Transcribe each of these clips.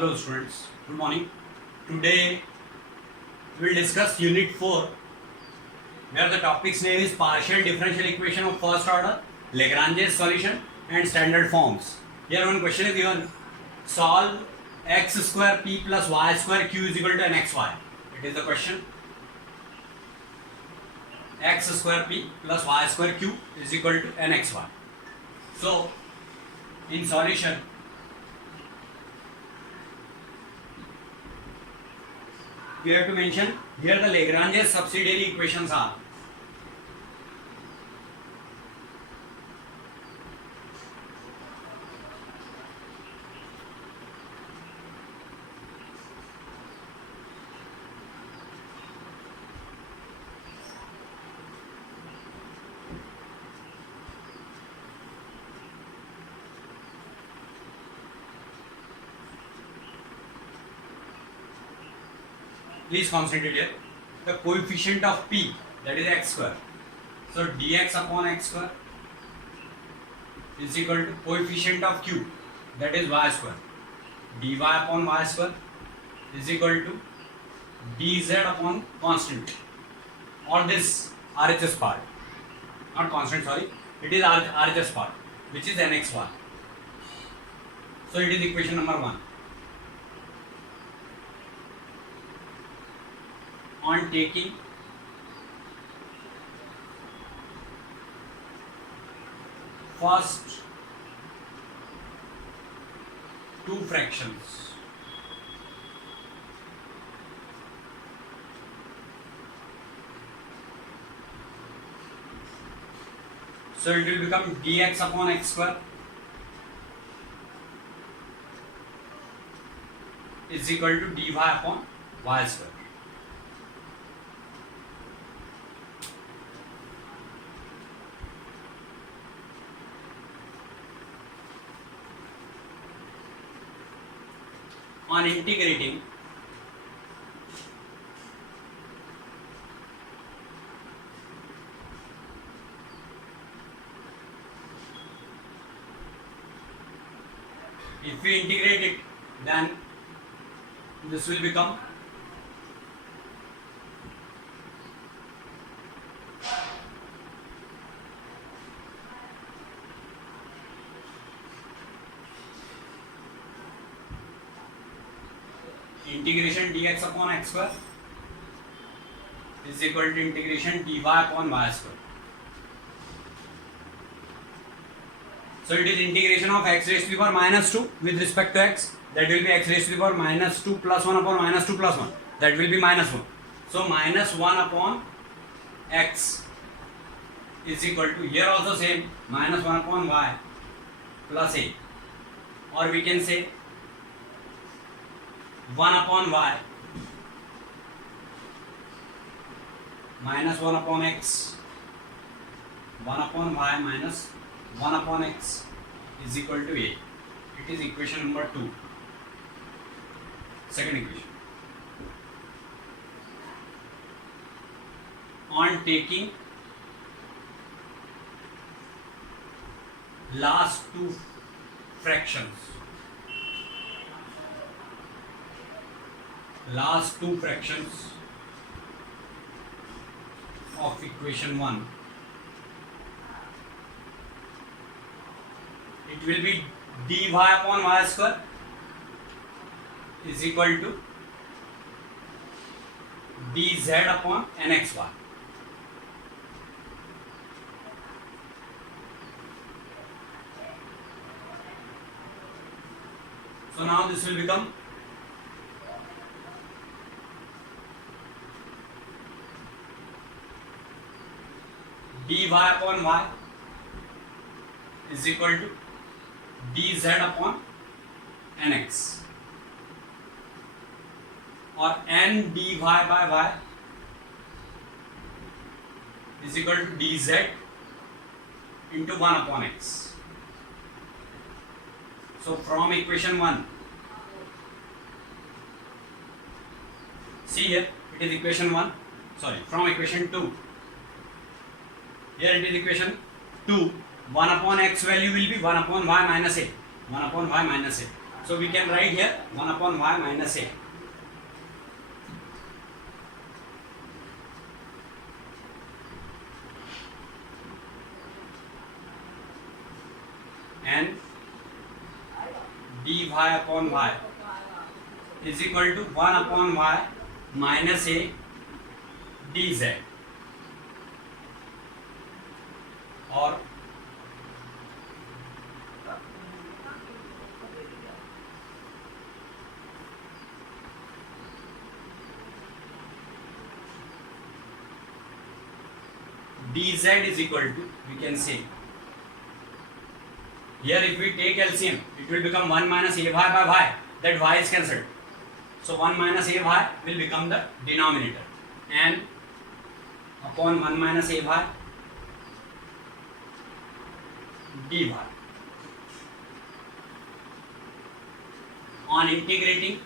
Hello students, good morning. Today we will discuss unit 4 where the topic's name is partial differential equation of first order, Lagrange's solution and standard forms. Here one question is given, solve x square p plus y square q is equal to nxy. It is the question. X square p plus y square q is equal to nxy. So in solution, we have to mention here the Lagrange's subsidiary equations are please concentrate here. The coefficient of p, that is x square. So dx upon x square is equal to coefficient of q, that is y square. dy upon y square is equal to dz upon constant, or this RHS part, not constant, sorry, it is RHS part, which is nxy. So it is equation number 1. On taking first two fractions, so it will become dx upon x square is equal to dy upon y square. On integrating if we integrate it, then this will become integration dx upon x square is equal to integration dy upon y square. So it is integration of x raised to the power minus 2 with respect to x, that will be x raised to the power minus 2 plus 1 upon minus 2 plus 1, that will be minus 1. So minus 1 upon x is equal to, here also same, minus 1 upon y plus a, or we can say 1 upon y minus 1 upon x, 1 upon y minus 1 upon x is equal to a. It is equation number 2, second equation. On taking last two fractions, of equation 1, it will be dy upon y square is equal to dz upon nxy. So now this will become dy upon y is equal to dz upon nx, or n dy by y is equal to dz into 1 upon x. So from equation 1, see here it is equation 1, sorry, from equation 2, here it is equation 2, 1 upon x value will be 1 upon y minus a, 1 upon y minus a. So we can write here 1 upon y minus a. And dy upon y is equal to 1 upon y minus a dz, or dz is equal to, we can say here, if we take LCM, it will become 1 minus a y by y, that y is cancelled. So 1 minus a y will become the denominator, and upon 1 minus a y dy. On integrating,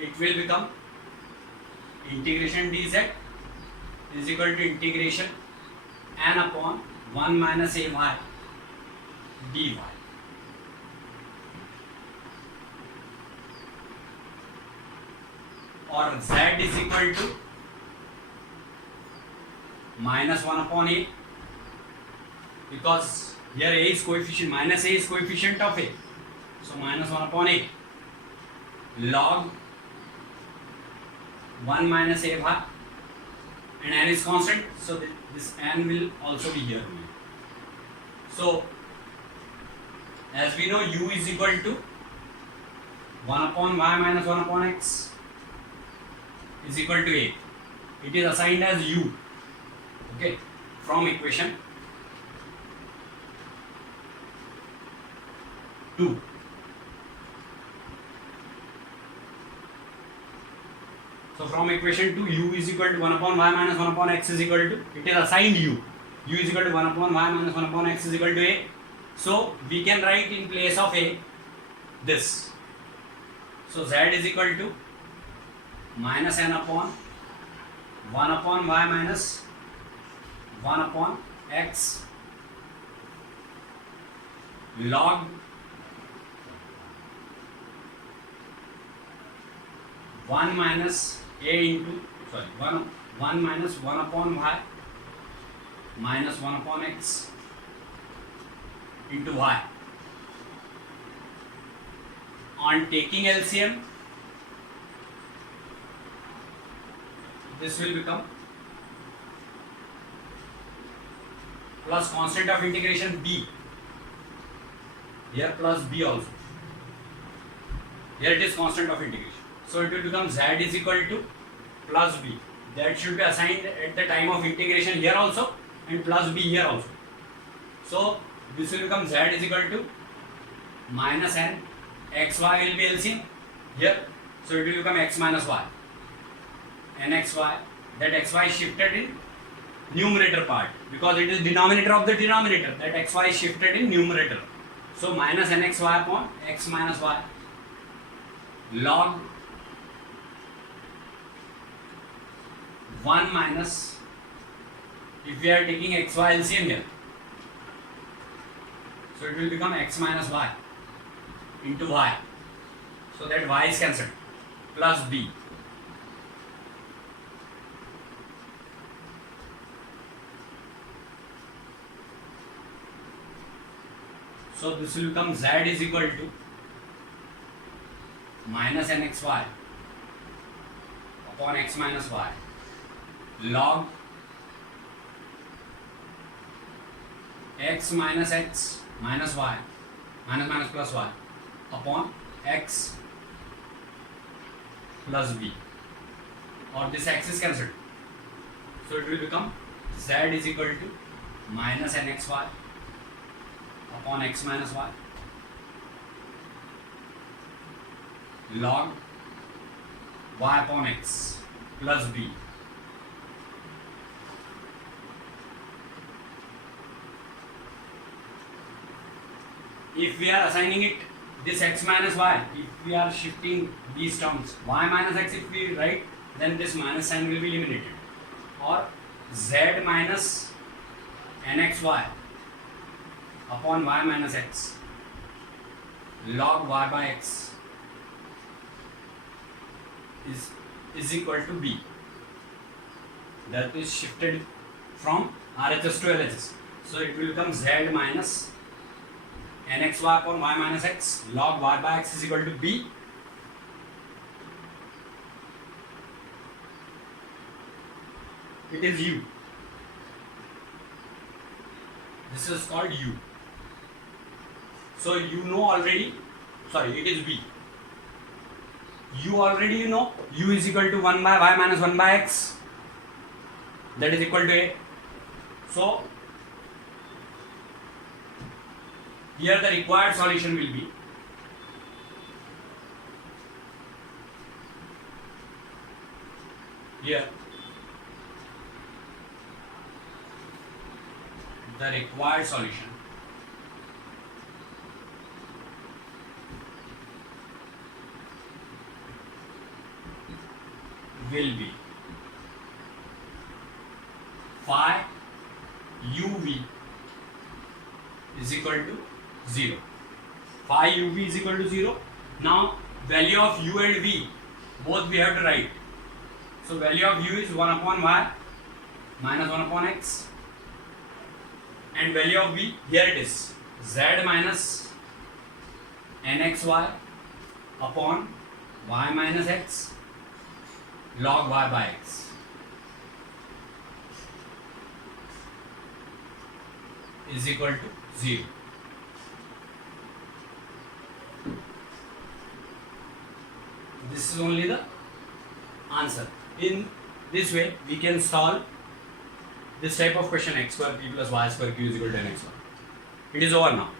it will become integration dz is equal to integration n upon 1 minus a y dy. Or z is equal to minus 1 upon a, because here a is coefficient, minus a is coefficient of a, so minus 1 upon a log 1 minus a y, and n is constant, so this n will also be here only. So as we know, u is equal to 1 upon y minus 1 upon x is equal to a. It is assigned as u, okay, from equation 2. So from equation 2, u is equal to 1 upon y minus 1 upon x is equal to, it is assigned u is equal to 1 upon y minus 1 upon x is equal to a. So we can write in place of a this. So z is equal to minus n upon 1 upon y minus 1 upon x log 1 minus a into, sorry, 1 minus 1 upon y minus 1 upon x into y. On taking LCM, this will become plus constant of integration b, here plus b also, here it is constant of integration, so it will become z is equal to plus b. That should be assigned at the time of integration here also, and plus b here also. So this will become z is equal to minus n, xy will be LCM here, so it will become x minus y, and xy, that xy is shifted in numerator part, because it is denominator of the denominator, that xy is shifted in numerator. So minus nxy upon x minus y log 1 minus, if we are taking xy LCM here, so it will become x minus y into y, so that y is cancelled, plus b. So this will become z is equal to minus nxy upon x minus y log x minus y minus plus y upon x plus b, or this x is cancelled, so it will become z is equal to minus nxy upon x minus y log y upon x plus b. If we are assigning it this x minus y, if we are shifting these terms, y minus x if we write, then this minus sign will be eliminated, or z minus nxy upon y minus x log y by x is equal to b. That is shifted from RHS to LHS. So it will become z minus nxy upon y minus x log y by x is equal to b. It is u. This is called u. So you know already, sorry, it is b. You already know u is equal to 1 by y minus 1 by x. That is equal to a. So here the required solution will be here. The required solution will be phi uv is equal to 0. Phi uv is equal to 0. Now value of u and v both we have to write. So value of u is 1 upon y minus 1 upon x, and value of v, here it is, z minus nxy upon y minus x log y by x is equal to 0. This is only the answer. In this way we can solve this type of question, x square p plus y square q is equal to nx1. It is over now.